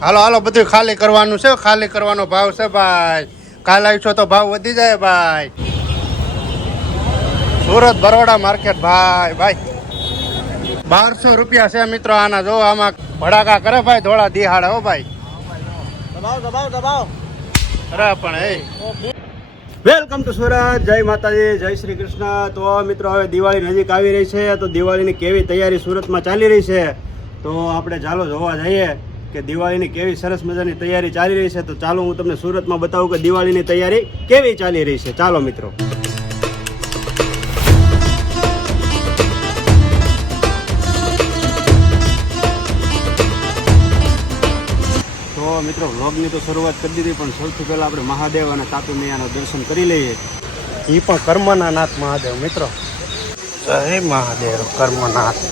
હાલો હાલો બધું ખાલી કરવાનું છે, ખાલી કરવાનો ભાવ છે ભાઈ. કાલ આવીશો તો ભાવ વધી જાય ભાઈ. સુરત બરોડા માર્કેટ ભાઈ ભાઈ 1200 રૂપિયા છે મિત્રો આના. જો આમાં ભડાકા કરે ભાઈ, ધોળા દિહાડે હો ભાઈ. દબાવ દબાવ દબાવ અરે પણ એ વેલકમ ટુ સુરત. જય માતાજી, જય શ્રી કૃષ્ણ. તો મિત્રો હવે દિવાળી નજીક આવી રહી છે, તો દિવાળીની કેવી તૈયારી સુરતમાં ચાલી રહી છે, તો આપણે ચાલો જોવા જઈએ કે દિવાળીની કેવી સરસ મજાની તૈયારી ચાલી રહી છે. તો ચાલો હું તમને સુરતમાં બતાવું કે દિવાળીની તૈયારી કેવી ચાલી રહી છે. ચાલો મિત્રો. તો મિત્રો વ્લોગની તો શરૂઆત કરી દીધી, પણ સૌથી પહેલાં આપણે મહાદેવ અને તાપી મૈયાના દર્શન કરી લઈએ. એ પણ કર્મના નાથ મહાદેવ મિત્રો. જય મહાદેવ કર્મનાથ.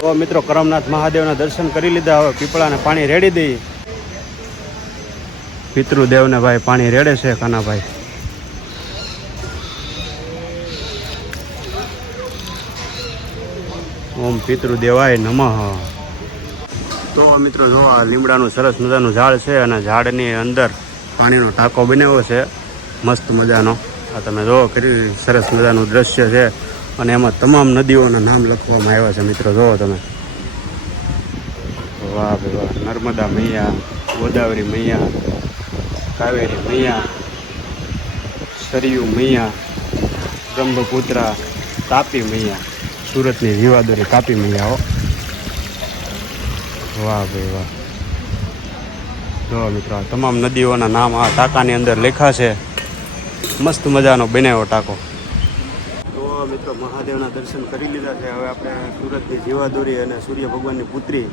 તો મિત્રો કરમનાથ મહાદેવના દર્શન કરી લીધા. હવે પીપળાને પાણી રેડી દઈએ. પિતૃદેવને ભાઈ પાણી રેડે છે કાનાભાઈ. ઓમ પિતૃદેવાય નમઃ. તો મિત્રો જો આ લીમડાનું સરસ મજાનું ઝાડ છે, અને ઝાડની અંદર પાણીનો ટાંકો બનાવ્યો છે મસ્ત મજાનો. આ તમે જો કરી સરસ મજાનું દ્રશ્ય છે, અને એમાં તમામ નદીઓના નામ લખવામાં આવ્યા છે મિત્રો. જુઓ તમે, વાહ ભાઈ વાહ. નર્મદા મૈયા, ગોદાવરી મૈયા, કાવેરી મૈયા, સરયુ મૈયા, બ્રહ્મપુત્રા, તાપી મૈયા. સુરતની જીવાદોરી તાપી મૈયા હો. વાહ ભાઈ વાહ. જો મિત્રો તમામ નદીઓના નામ આ ટાંકાની અંદર લખ્યા છે. મસ્ત મજાનો બનાવ્યો ટાંકો. મિત્રો મહાદેવના દર્શન કરી લીધા છે. હવે આપણે સુરતની જીવાદોરી અને સૂર્ય ભગવાનની પુત્રી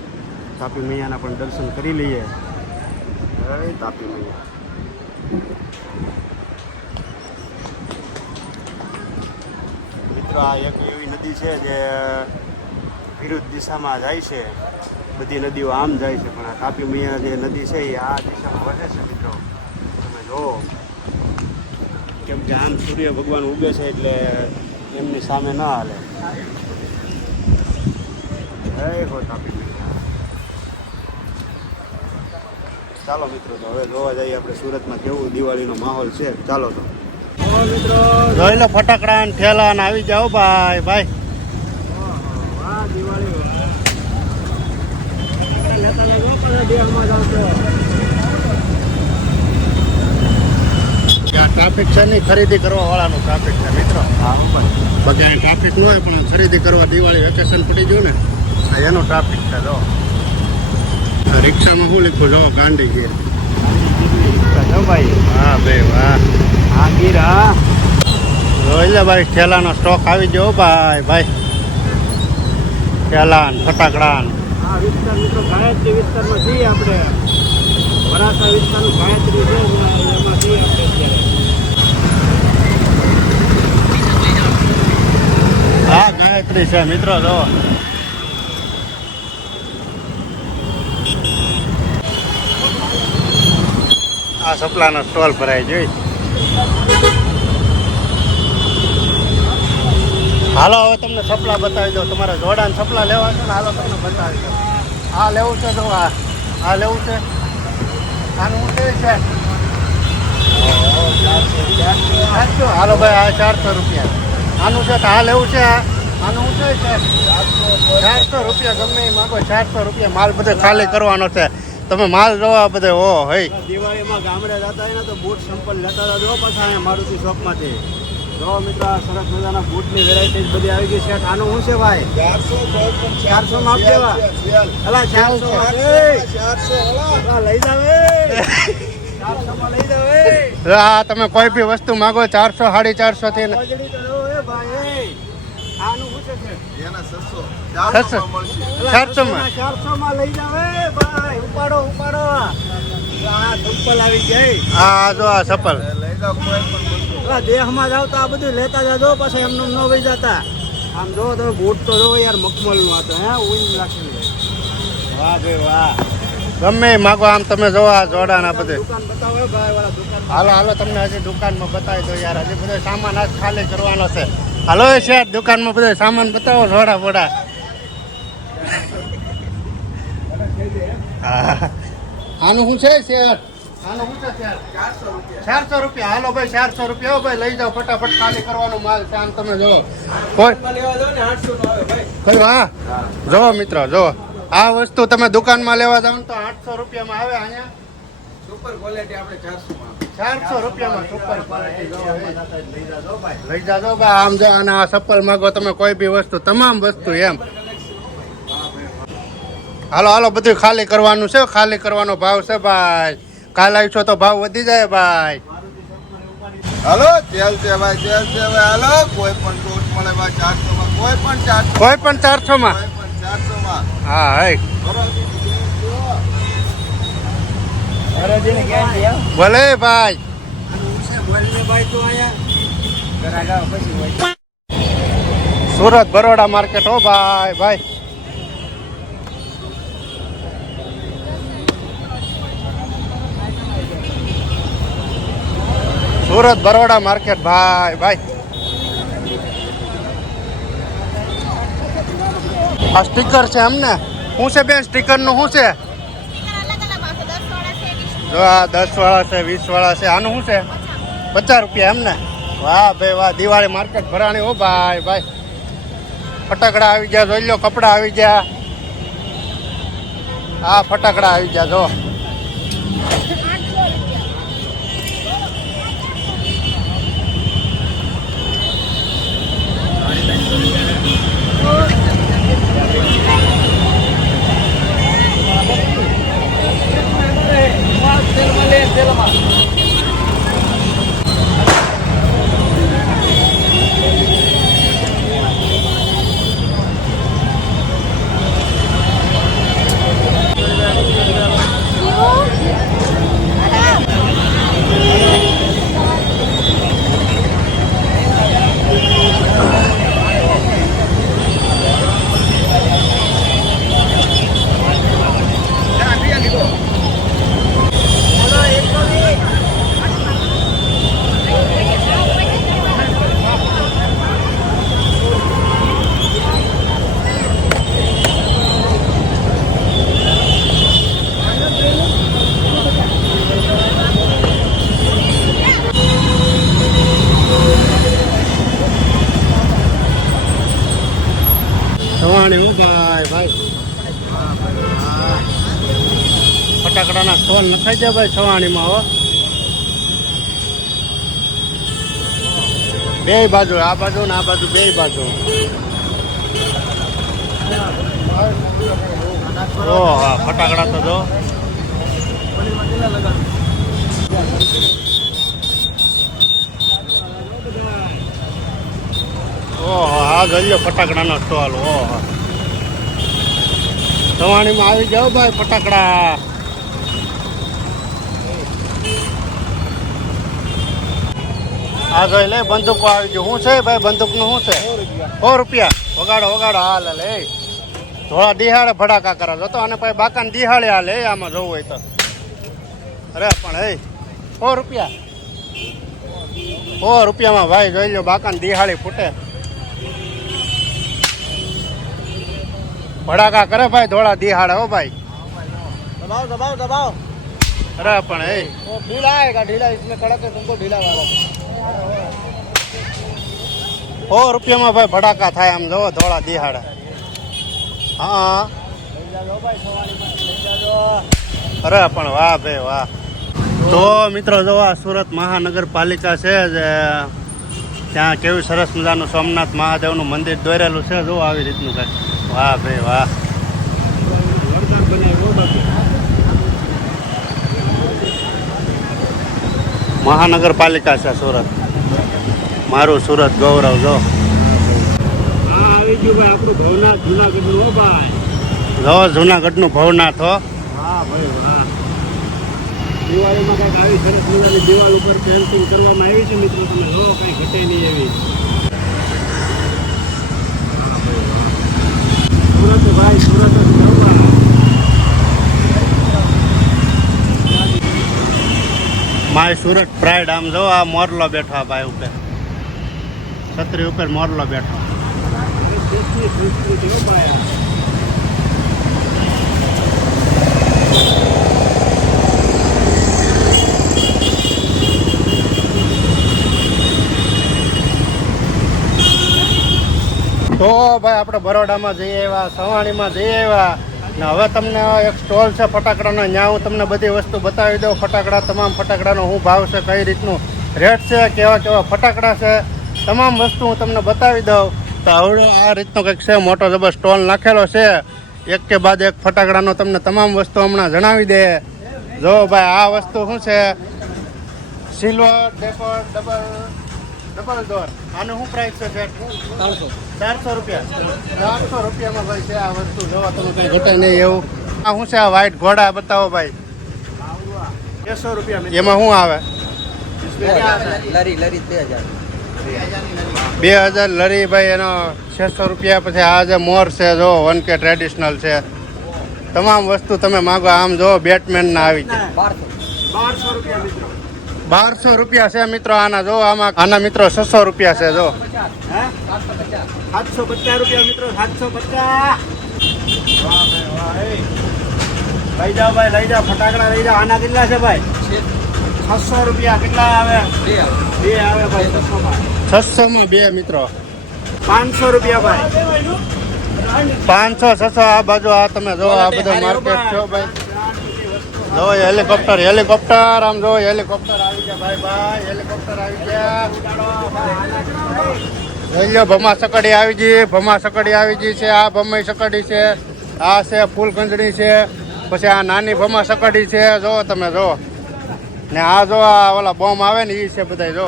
તાપી મૈયાના પણ દર્શન કરી લઈએ. જય તાપી મૈયા. મિત્રો આ એક એવી નદી છે જે વિરુદ્ધ દિશામાં જાય છે. બધી નદીઓ આમ જાય છે, પણ આ તાપી મૈયા જે નદી છે એ આ દિશામાં વહે છે મિત્રો. તમે જુઓ, કેમ કે આમ સૂર્ય ભગવાન ઉગે છે એટલે એમની સામે ના હાલે. ચાલો મિત્રો, તો હવે જોવા જઈએ આપણે સુરતમાં કેવું દિવાળીનો માહોલ છે. ચાલો તો મિત્રો જોઈ લો ફટાકડા ને ઠેલા ને આવી જાઓ ભાઈ ભાઈ. દિવાળી લેતા જાવ દેહમાં જાવ તો. ટ્રાફિક છે નહીં, ખરીદી કરવા વાળાનું ટ્રાફિક છે મિત્રો. બધા ટ્રાફિક ન હોય, પણ ખરીદી કરવા દિવાળી વેકેશન પડી ગયું ને એનું ટ્રાફિક છે. જો રિક્ષામાં શું લખ્યું જો ગાંડી ગીર. જો ભાઈ, હા ભાઈ વાહ. હા ગીર. હા જોઈ લે ભાઈ, ઠેલાનો સ્ટોક આવી ગયો ભાઈ ભાઈ. ઠેલા ને ફટાકડા ને. આ વિસ્તાર મિત્રો ગાયત્રી વિસ્તારમાં જઈએ આપણે. વરાસા વિસ્તારનું ગાયત્રી છે, એમાં જઈએ આપણે અત્યારે. હા ગાયત્રી છે મિત્રો. જો આ સપલાનો સ્ટોલ ભરાય જોઈ. હાલો હવે તમને સપલા બતાવી દો. તમારે જોડાન સપલા લેવા છે ને, હાલો તમને બતાવી દો. આ લેવું છે, જો આ લેવું છે. આનું શું છે? 400. હાલો ભાઈ, આ 400 રૂપિયા આનું છે. તો આ લેવું છે. આનું શું છે? 400 રૂપિયા. ગમે એ માગો 400 રૂપિયા. માલ બધે ખાલી કરવાનો છે. તમે માલ જોવા બધે હો હઈ. દિવાળીમાં ગામડે જતા હોય ને તો બૂટ સંપલ લેતા હતા. જો પાછા અહીંયા મારુતિ શોપમાંથી. જો મિત્રો સરસ મજાના બૂટની વેરાયટી બધી આવી ગઈ છે. આનું શું છે ભાઈ? 400 માં આપી દેવા. અલા 400 લઈ જાવ. 400 માં લઈ જાવ. હા તમે કોઈ બી વસ્તુ માગો 400 450 થી ને. આનું શું છે? 400 માં 400 માં લઈ જાવ ભાઈ. ઉપાડો ઉપાડો. આ ચપ્પલ આવી ગઈ. હા જો આ ચપ્પલ દેહમાં જાવ તો આ બધું લેતા જાજો. પછી એમનું ન વહી જતા. આમ જો તમે બૂટ તો જો યાર, મખમલનું આ તો હે ઉઈ રાખેલું. વાહ ભાઈ વાહ. ગમે એ માગો આમ તમે જોવો આ જોડાના બધે. દુકાન બતાવો ભાઈ વાળા દુકાન. હાલો હાલો તમને હજી દુકાનમાં બતાવી દો યાર, હજી બધો સામાન આજ ખાલી કરવાનો છે. હાલો એ શેઠ દુકાનમાં બધો સામાન બતાવો થોડા બોડા. હા. આનું શું છે શેઠ? આનું શું છે શેઠ? 400 રૂપિયા. હાલો ભાઈ 400 રૂપિયા. હો ભાઈ લઈ જાઓ ફટાફટ, ખાલી કરવાનો માલ છે. આમ તમે જો કોઈ લેવા દો ને 800 નો આવે ભાઈ. કયું? હા જો મિત્રો જો આ વસ્તુ તમે દુકાનમાં લેવા જાવ ને તો 800 રૂપિયામાં આવે. અહીંયા સુપર ક્વોલિટી આપણે 400 માં. 400 રૂપિયામાં સુપર ક્વોલિટી લઈ જાજો ભાઈ. આમ જો અને આ ચપ્પલ માંગો તમે કોઈ બી વસ્તુ, તમામ વસ્તુ એમ. હાલો હાલો બધું ખાલી કરવાનું છે. ખાલી કરવાનો ભાવ છે ભાઈ. કાલ આવીશો તો ભાવ વધી જાય ભાઈ. હાલો તેલ છે ભાઈ, તેલ છે ભાઈ. હાલો કોઈ પણ ટોટ મળે ભાઈ 400 માં. કોઈ પણ 400. કોઈ પણ 400 માં. કોઈ પણ 400 માં. હા હે ભલે ભાઈ. સુરત બરોડા માર્કેટ હો ભાઈ ભાઈ. સુરત બરોડા માર્કેટ ભાઈ ભાઈ. આ સ્ટીકર છે અમને. શું છે બેન સ્ટીકર નું શું છે? જો આ 10 વાળા છે, 20 વાળા છે. આનું શું છે? 50 રૂપિયા એમને. વાહ ભાઈ વાહ. દિવાળી માર્કેટ ભરાણી હો ભાઈ ભાઈ. ફટાકડા આવી ગયા જોઈ લો, કપડા આવી ગયા. હા ફટાકડા આવી ગયા જો. સવાણી હું ભાઈ ભાઈ. ફટાકડાના સ્ટોલ નખાઈ જાય ભાઈ સવાણીમાં હો. બે બાજુ, આ બાજુ ને આ બાજુ, બે બાજુ. ઓહ ફટાકડા તો જો. ઓહો આ જોઈ લો ફટાકડાનો સ્ટોલ. ઓહો સવાણીમાં આવી જાઓ ભાઈ ફટાકડા. આ જોઈ લે બંદૂકો આવી ગયું. શું છે ભાઈ બંદૂકનું શું છે? 100 રૂપિયા. વગાડો વગાડો. હાલ લે થોડા દિહાડે ભડાકા કરે જો તો. અને પછી બાકાને દિહાડે હાલે આમાં જોવું હોય તો. અરે પણ હે 100 રૂપિયા. 100 રૂપિયામાં ભાઈ જોઈ લો બાકાને દિહાડી ફૂટે. ભડાકા કરે ભાઈ થોડા દિહાડે હો ભાઈ. दबाओ दबाओ दबाओ. अरे पण है वो ढीला आएगा, ढीला इसमें कड़क है, तुमको ढीला वाला. 100 રૂપિયામાં ભાઈ ભડાકા થાય આમ જો થોડા દિહાડે. હા અરે પણ વાહ ભાઈ વાહ. તો મિત્રો જો આ સુરત મહાનગરપાલિકા છે જે ત્યાં કેવું સરસ મજાનું સોમનાથ મહાદેવનું મંદિર દોરેલું છે. જો આવી રીતનું કાંઈ. વાહ ભાઈ વાહ. મહાનગરપાલિકા છે સુરત. મારું સુરત ગૌરવ જો. હા આવી ગયું ભાઈ આપણું ભવનાથ જુનાગઢનું હો ભાઈ. જો જુનાગઢનું ભવનાથ હો. હા ભાઈ વાહ. દિવાળીમાં કંઈક આવી સરસ મજાની દિવાલ ઉપર પેન્ટિંગ કરવામાં આવી છે મિત્રો. તમે જો કંઈ ઘટે નહીં એવી. સુરત ભાઈ સુરત જ કરવા. My Surat pride. આમ જો આ મોરલો બેઠો આ ભાઈ ઉપર, છત્રી ઉપર મોરલો બેઠો. તો ભાઈ આપણે બરોડામાં જઈએ આવ્યા, સવાણીમાં જઈએ આવ્યા ને હવે તમને એક સ્ટોલ છે ફટાકડાનો. ત્યાં હું તમને બધી વસ્તુ બતાવી દઉં. ફટાકડા, તમામ ફટાકડાનો શું ભાવ છે, કઈ રીતનું રેટ છે, કેવા કેવા ફટાકડા છે, તમામ વસ્તુ હું તમને બતાવી દઉં. તો આવડો આ રીતનો કંઈક છે, મોટો જબર સ્ટોલ નાખેલો છે. એક કે બાદ એક ફટાકડાનો તમને તમામ વસ્તુ હમણાં જણાવી દે. જો ભાઈ આ વસ્તુ શું છે, સિલ્વર ડેકોર ડબલ ડોર. આનું શું પ્રાઇસ છે સેટ? 400 રૂપિયા. 400 રૂપિયામાં ભાઈ છે આ વસ્તુ. જોવા તમે કઈ ઘટે નહીં એવું. આ શું છે આ વ્હાઈટ ઘોડા બતાવો ભાઈ? 200 રૂપિયા. એમાં શું આવે? લરી 2000 લરી ભાઈ એનો 600 રૂપિયા. પછી આ જે મોર છે જો 1K ટ્રેડિશનલ છે. તમામ વસ્તુ તમે માગો. આમ જો બેટમેન ના આવી છે 1200 રૂપિયા મિત્રો. 1200 રૂપિયા છે મિત્રો આના. જો આમાં આના મિત્રો 600 રૂપિયા છે. જો 750 રૂપિયા મિત્રો. 750. લઈ જાઓ ભાઈ, લઈ જાઓ ફટાકડા લઈ જાઓ. આના કેટલા છે ભાઈ? 600 રૂપિયા. કેટલા આવે? બે આવે ભાઈ. 600 માં 600 માં બે મિત્રો. 500 રૂપિયા ભાઈ. 500 600 આ બાજુ. આ તમે જો આ બધું માર્કેટ છો ભાઈ. જો હેલિકોપ્ટર આમ જો હેલિકોપ્ટર આવી ગયા ભાઈ. ભાઈ હેલિકોપ્ટર આવી ગયા. જોઈ લો ભમા સકડી આવી ગઈ. ભમા સકડી આવી ગઈ છે. આ ભમઈ સકડી છે. આ છે ફૂલ કંજડી છે. પછી આ નાની ભમા સકડી છે. જો તમે જો ને આ જો આ ઓલા બોમ્બ આવે ને એ છે બધા. જો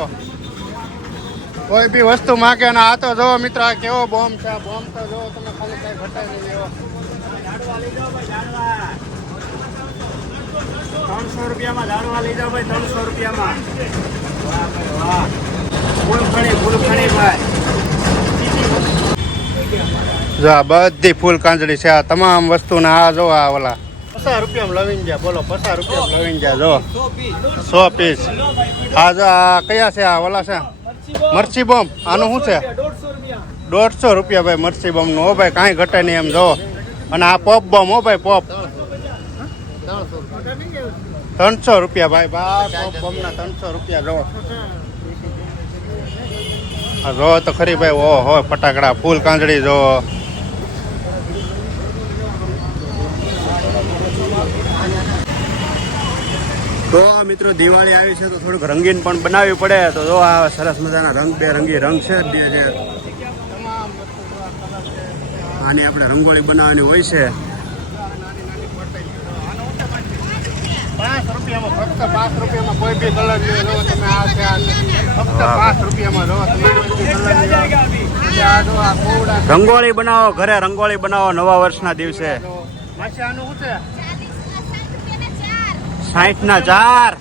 કોઈ બી વસ્તુ માગે ને આ તો જો મિત્રો આ કેવો બોમ્બ છે. આ બોમ્બ તો જો તમે ખાલી કઈ ઘટાય નહીં એવો. 300 રૂપિયામાં ઝાડવા લઈ જાઓ ભાઈ. 300 રૂપિયામાં. વાહ ભાઈ વાહ. ફૂલ ખણી ભાઈ. જો આ બધી ફૂલ કાંજળી છે. આ તમામ વસ્તુના આ જો આ ઓલા 50 રૂપિયામાં લવીને ગયા. બોલો 50 રૂપિયામાં લવીને ગયા. જો 100 પીસ. આ જો આ કયા છે? આ ઓલા છે મરચી બોમ્બ. આનું શું છે? 150 રૂપિયા ભાઈ મરચી બોમ્બ નું. હો ભાઈ કાંઈ ઘટે નહીં એમ જો. અને આ પોપ બોમ્બ. હો ભાઈ પોપ 300 રૂપિયા ભાઈ. પોપ બોમ્બ ના 300 રૂપિયા. જો જો તો ખરી ભાઈ. ઓહો ફટાકડા ફૂલ કાંજળી જો. તો મિત્રો દિવાળી આવી છે તો થોડુંક રંગીન પણ બનાવવી પડે. તો જો આ સરસ મજાના રંગબેરંગી રંગ છે જે આની આપણે રંગોળી બનાવવાની હોય છે. 5 રૂપિયામાં ફક્ત 5 રૂપિયામાં કોઈ બી કલર લ્યો. જો તમે આ છે ફક્ત 5 રૂપિયામાં. જો તમે કોઈ બી કલર લ્યો. રંગોળી બનાવો, ઘરે રંગોળી બનાવો નવા વર્ષના દિવસે. માસી આનું શું છે? 60 ના 4.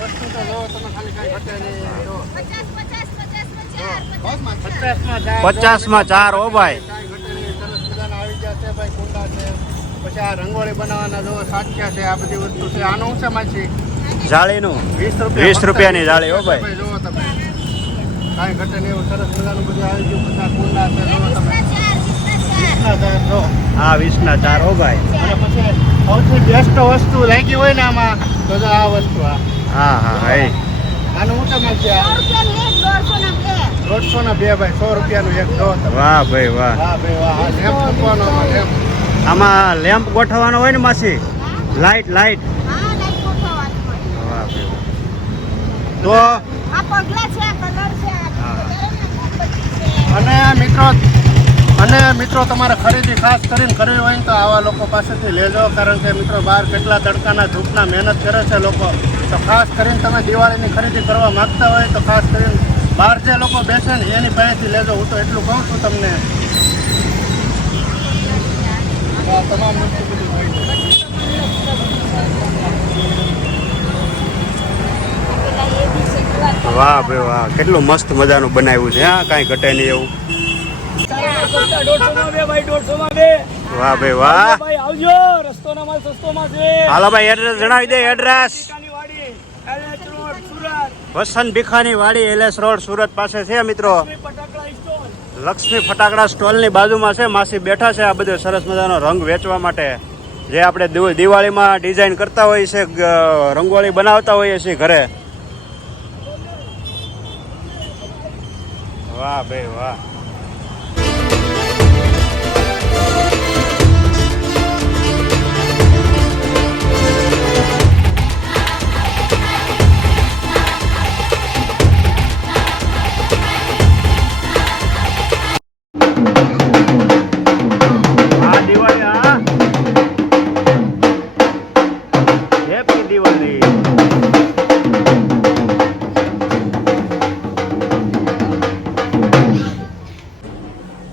વસ્તુ તો જો તમે ખાલી કઈ ઘટે નહીં. 50 માં 4. હો ભાઈ. આવી જશે ભાઈ. કુંડા છે. પછી આ રંગોળી બનાવવાના જો સાચા છે. આ બધી વસ્તુ છે. આનું શું છે માછી? જાળીનું 20 રૂપિયાની જાળી. હો ભાઈ. જો તમે કાંઈ ઘટે નહીં એવું સરસ મજાનું બધું આવી ગયું. પછી આ કુંડા છે. જો તમે 20 જો. હા 20 ના 4. હો ભાઈ. અને પછી સૌથી બેસ્ટ વસ્તુ લાગી હોય ને આમાં તો જો આ વસ્તુ. હા હા. આનું શું તમે છે? 150 ના 2 ભાઈ. 100 રૂપિયાનું એક. જો તમે. વાહ ભાઈ વાહ. વાહ ભાઈ વાહ. આ લેમ્પ મૂકવાનો લેમ્પ. આમાં લેમ્પ ગોઠવવાનો હોય ને માસી? લાઈટ. વાહ ભાઈ. તો અને મિત્રો તમારે ખરીદી ખાસ કરીને કરવી હોય ને તો આવા લોકો પાસેથી લેજો. કારણ કે મિત્રો બહાર કેટલા તડકાના ધૂપના મહેનત કરે છે લોકો. તો ખાસ કરીને તમે દિવાળીની ખરીદી કરવા માંગતા હોય તો ખાસ કરીને બહાર જે લોકો બેસે ને એની પાસેથી લેજો. હું તો એટલું કહું છું તમને. તમામ વસ્તુ બધી હોય છે. વાહ ભાઈ વાહ. કેટલું મસ્ત મજાનું બનાવ્યું છે. હા કાંઈ ઘટે નહીં એવું. 150 માં 2 ભાઈ. 150 માં 2. વાહ ભાઈ વાહ. ભાઈ આવજો. રસ્તોના માલ સસ્તોમાં છે. હાલો ભાઈ એડ્રેસ જણાવી દે. એડ્રેસ વાડી LH રોડ વસંત ભીખાની વાડી એલએસ રોડ સુરત પાસે છે મિત્રો. લક્ષ્મી ફટાકડા સ્ટોલની બાજુમાં છે. માસી બેઠા છે આ બધો સરસ મજાનો રંગ વેચવા માટે, જે આપણે દિવાળીમાં ડિઝાઇન કરતા હોઈએ છીએ, રંગોળી બનાવતા હોઈએ છીએ ઘરે. વાહ ભાઈ વાહ.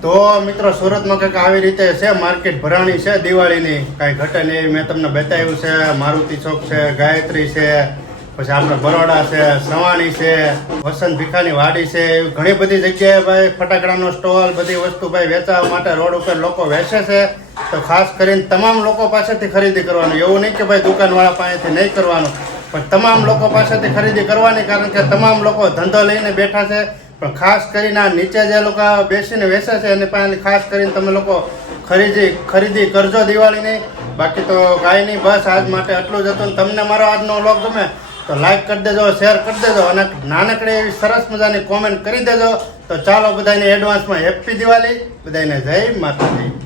તો મિત્રો સુરતમાં કંઈક આવી રીતે છે, માર્કેટ ભરાણી છે દિવાળીની, કાંઈ ઘટે નહીં. મેં તમને બતાવ્યું છે. મારુતિ ચોક છે, ગાયત્રી છે, પછી આપણે બરોડા છે, સવાણી છે, વસંત ભીખાની વાડી છે, એવી ઘણી બધી જગ્યાએ ભાઈ ફટાકડાનો સ્ટોલ, બધી વસ્તુ ભાઈ વેચવા માટે રોડ ઉપર લોકો વેચે છે. તો ખાસ કરીને તમામ લોકો પાસેથી ખરીદી કરવાનું. એવું નહીં કે ભાઈ દુકાનવાળા પાસેથી નહીં કરવાનું, પણ તમામ લોકો પાસેથી ખરીદી કરવાની, કારણ કે તમામ લોકો ધંધો લઈને બેઠા છે. પણ ખાસ કરીને આ નીચે જે લોકો બેસીને વેચે છે એની પાસે ખાસ કરીને તમે લોકો ખરીદી કરજો દિવાળીની. બાકી તો કાંઈ નહીં, બસ આજ માટે આટલું જ હતું. તમને મારો આજનો વ્લોગ ગમે તો લાઈક કરી દેજો, શેર કરી દેજો, અને નાનકડી એવી સરસ મજાની કોમેન્ટ કરી દેજો. તો ચાલો બધાને એડવાન્સમાં હેપી દિવાળી, બધાને જય માતાજી.